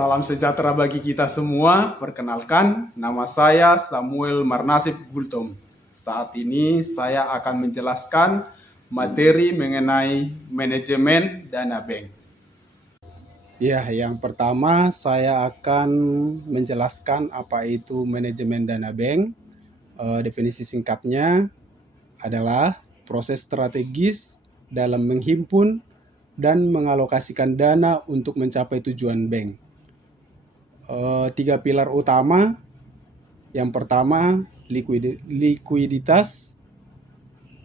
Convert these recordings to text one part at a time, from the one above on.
Salam sejahtera bagi kita semua. Perkenalkan, nama saya Samuel Marnasib Gultom. Saat ini saya akan menjelaskan materi mengenai manajemen dana bank. Ya, yang pertama saya akan menjelaskan apa itu manajemen dana bank. Definisi singkatnya adalah proses strategis dalam menghimpun dan mengalokasikan dana untuk mencapai tujuan bank. 3 pilar utama. Yang pertama, likuiditas,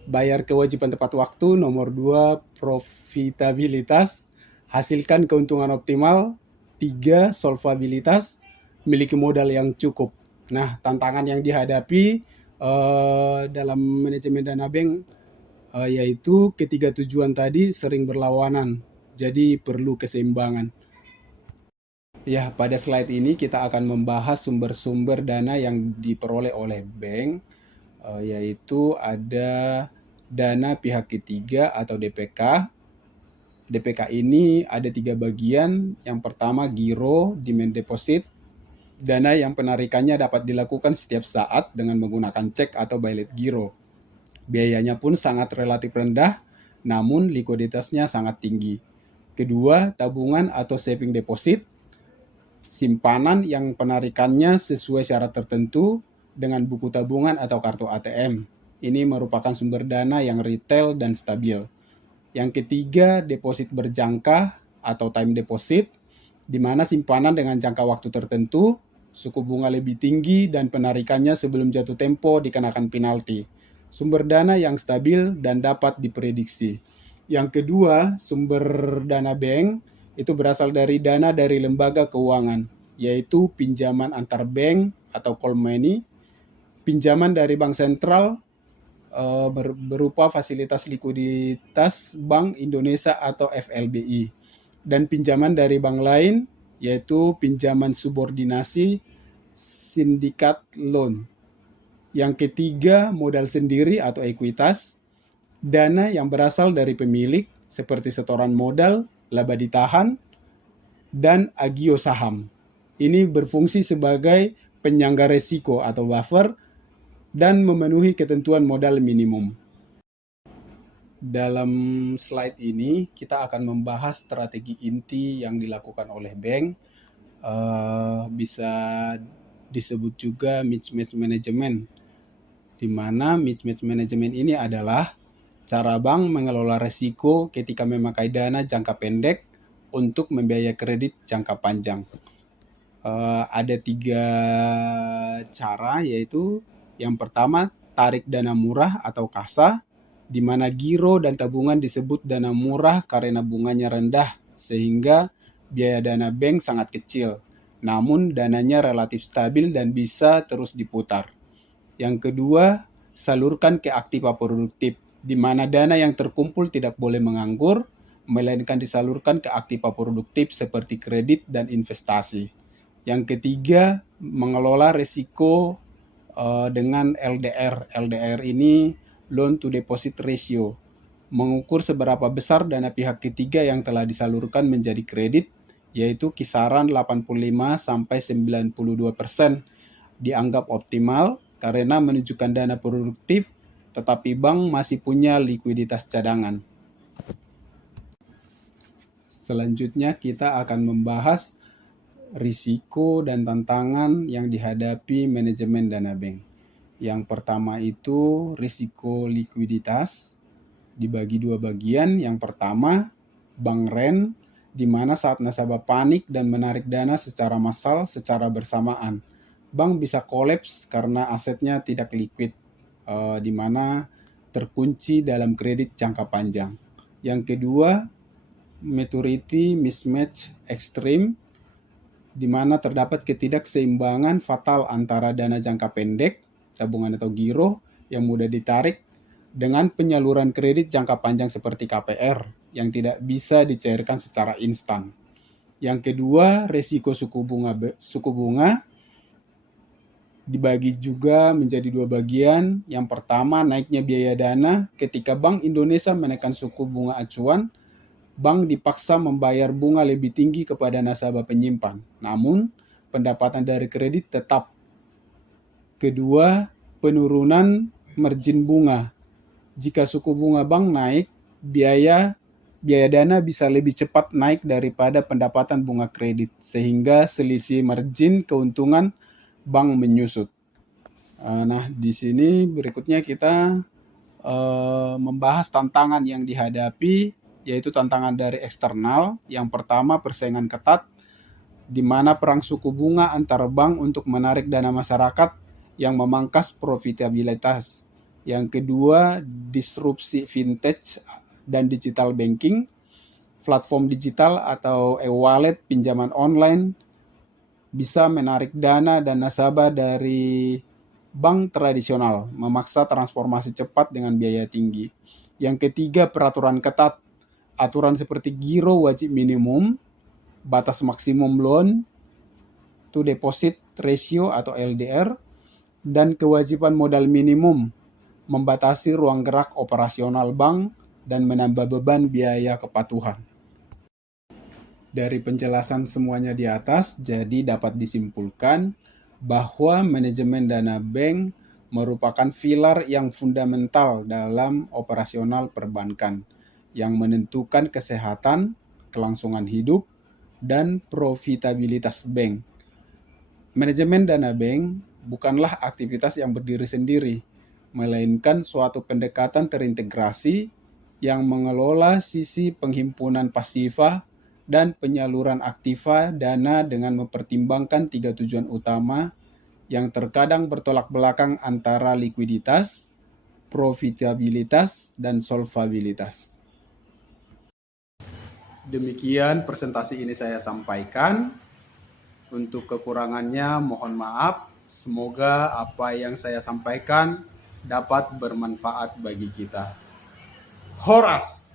bayar kewajiban tepat waktu. Nomor 2, profitabilitas, hasilkan keuntungan optimal. 3, solvabilitas, miliki modal yang cukup. Nah, tantangan yang dihadapi dalam manajemen dana bank yaitu ketiga tujuan tadi sering berlawanan, jadi perlu keseimbangan. Ya, pada slide ini kita akan membahas sumber-sumber dana yang diperoleh oleh bank, yaitu ada dana pihak ketiga atau DPK. DPK ini ada 3 bagian. Yang pertama giro, demand deposit, dana yang penarikannya dapat dilakukan setiap saat dengan menggunakan cek atau ballet giro. Biayanya pun sangat relatif rendah, namun likuiditasnya sangat tinggi. Kedua, tabungan atau saving deposit, simpanan yang penarikannya sesuai syarat tertentu dengan buku tabungan atau kartu ATM. Ini merupakan sumber dana yang retail dan stabil. Yang ketiga, deposit berjangka atau time deposit, di mana simpanan dengan jangka waktu tertentu, suku bunga lebih tinggi, dan penarikannya sebelum jatuh tempo dikenakan penalti. Sumber dana yang stabil dan dapat diprediksi. Yang kedua, sumber dana bank itu berasal dari dana dari lembaga keuangan, yaitu pinjaman antar bank atau call money, pinjaman dari bank sentral berupa fasilitas likuiditas Bank Indonesia atau FLBI, dan pinjaman dari bank lain yaitu pinjaman subordinasi sindikat loan. Yang ketiga, modal sendiri atau ekuitas, dana yang berasal dari pemilik seperti setoran modal, laba ditahan, dan agio saham. Ini berfungsi sebagai penyangga resiko atau buffer dan memenuhi ketentuan modal minimum. Dalam slide ini kita akan membahas strategi inti yang dilakukan oleh bank. Bisa disebut juga mismatch management, di mana mismatch management ini adalah cara bank mengelola risiko ketika memakai dana jangka pendek untuk membiayai kredit jangka panjang. Ada 3 cara, yaitu yang pertama, tarik dana murah atau kasa, di mana giro dan tabungan disebut dana murah karena bunganya rendah, sehingga biaya dana bank sangat kecil, namun dananya relatif stabil dan bisa terus diputar. Yang kedua, salurkan ke aktiva produktif, di mana dana yang terkumpul tidak boleh menganggur, melainkan disalurkan ke aktiva produktif seperti kredit dan investasi. Yang ketiga, mengelola risiko dengan LDR. LDR ini loan to deposit ratio, mengukur seberapa besar dana pihak ketiga yang telah disalurkan menjadi kredit, yaitu kisaran 85-92% dianggap optimal karena menunjukkan dana produktif, tetapi bank masih punya likuiditas cadangan. Selanjutnya kita akan membahas risiko dan tantangan yang dihadapi manajemen dana bank. Yang pertama itu risiko likuiditas, dibagi 2 bagian. Yang pertama, bank run, di mana saat nasabah panik dan menarik dana secara massal secara bersamaan, bank bisa kolaps karena asetnya tidak liquid, di mana terkunci dalam kredit jangka panjang. Yang kedua, maturity mismatch ekstrim, di mana terdapat ketidakseimbangan fatal antara dana jangka pendek, tabungan atau giro yang mudah ditarik, dengan penyaluran kredit jangka panjang seperti KPR yang tidak bisa dicairkan secara instan. Yang kedua, risiko suku bunga dibagi juga menjadi 2 bagian. Yang pertama, naiknya biaya dana ketika Bank Indonesia menaikkan suku bunga acuan bank dipaksa membayar bunga lebih tinggi kepada nasabah penyimpan. Namun, pendapatan dari kredit tetap. Kedua, penurunan margin bunga. Jika suku bunga bank naik, biaya dana bisa lebih cepat naik daripada pendapatan bunga kredit, sehingga selisih margin keuntungan bank menyusut. Nah, di sini berikutnya kita membahas tantangan yang dihadapi, yaitu tantangan dari eksternal. Yang pertama, persaingan ketat, di mana perang suku bunga antar bank untuk menarik dana masyarakat yang memangkas profitabilitas. Yang kedua, disrupsi vintage dan digital banking, platform digital atau e-wallet, pinjaman online bisa menarik dana dan nasabah dari bank tradisional, memaksa transformasi cepat dengan biaya tinggi. Yang ketiga, peraturan ketat. Aturan seperti giro wajib minimum, batas maksimum loan to deposit ratio atau LDR, dan kewajiban modal minimum membatasi ruang gerak operasional bank dan menambah beban biaya kepatuhan. Dari penjelasan semuanya di atas, jadi dapat disimpulkan bahwa manajemen dana bank merupakan pilar yang fundamental dalam operasional perbankan yang menentukan kesehatan, kelangsungan hidup, dan profitabilitas bank. Manajemen dana bank bukanlah aktivitas yang berdiri sendiri, melainkan suatu pendekatan terintegrasi yang mengelola sisi penghimpunan pasifa dan penyaluran aktiva dana dengan mempertimbangkan 3 tujuan utama yang terkadang bertolak belakang antara likuiditas, profitabilitas, dan solvabilitas. Demikian presentasi ini saya sampaikan. Untuk kekurangannya mohon maaf. Semoga apa yang saya sampaikan dapat bermanfaat bagi kita. Horas!